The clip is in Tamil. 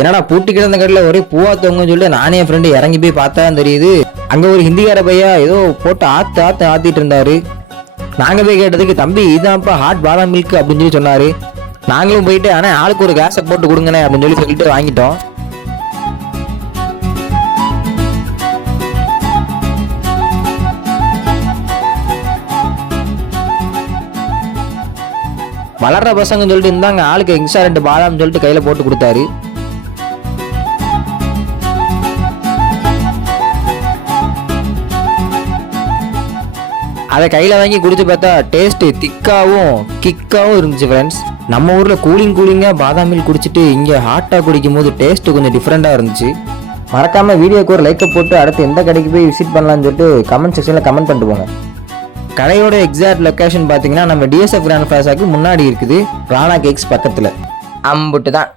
என்னடா பூட்டி கிடந்த கடையில் ஒரே பூவா தொங்குன்னு சொல்லிட்டு நானே என் ஃப்ரெண்டு இறங்கி போய் பார்த்தா தெரியுது. அங்கே ஒரு ஹிந்திக்கார பையா ஏதோ போட்டு ஆத்திட்டு இருந்தாரு. நாங்கள் போய் கேட்டதுக்கு தம்பி இதான்ப்பா ஹாட் பாதாம் மில்க் அப்படின்னு சொல்லி சொன்னார். நாங்களும் போயிட்டு ஆனால் ஆளுக்கு ஒரு கேஸை போட்டு கொடுங்கண்ணே அப்படின்னு சொல்லிட்டு வாங்கிட்டோம். வளர்ற பசங்க சொல்லிட்டு இருந்தாங்க ஆளுக்கு எக்ஸ்ட்ரா 2 பாதாம் சொல்லிட்டு கையில் போட்டு கொடுத்தாரு. அதை கையில் வாங்கி குடிச்சு பார்த்தா டேஸ்ட்டு திக்காகவும் கிக்காகவும் இருந்துச்சு ஃப்ரெண்ட்ஸ். நம்ம ஊரில் கூலிங்காக பாதாம் மில்க் குடிச்சிட்டு இங்கே ஹாட்டாக குடிக்கும் போது டேஸ்ட்டு கொஞ்சம் டிஃப்ரெண்ட்டாக இருந்துச்சு. மறக்காமல் வீடியோக்கு ஒரு லைக்கை போட்டு அடுத்து எந்த கடைக்கு போய் விசிட் பண்ணலான்னு சொல்லிட்டு கமெண்ட் செக்ஷனில் கமெண்ட் பண்ணிட்டு போங்க. கடையோட எக்ஸாக்ட் லொக்கேஷன் பார்த்தீங்கன்னா நம்ம டிஎஸ்எஃப் கிராண்ட் பிளாசாக்கு முன்னாடி இருக்குது, ராணா கேக்ஸ் பக்கத்தில். அம்புட்டு தான்.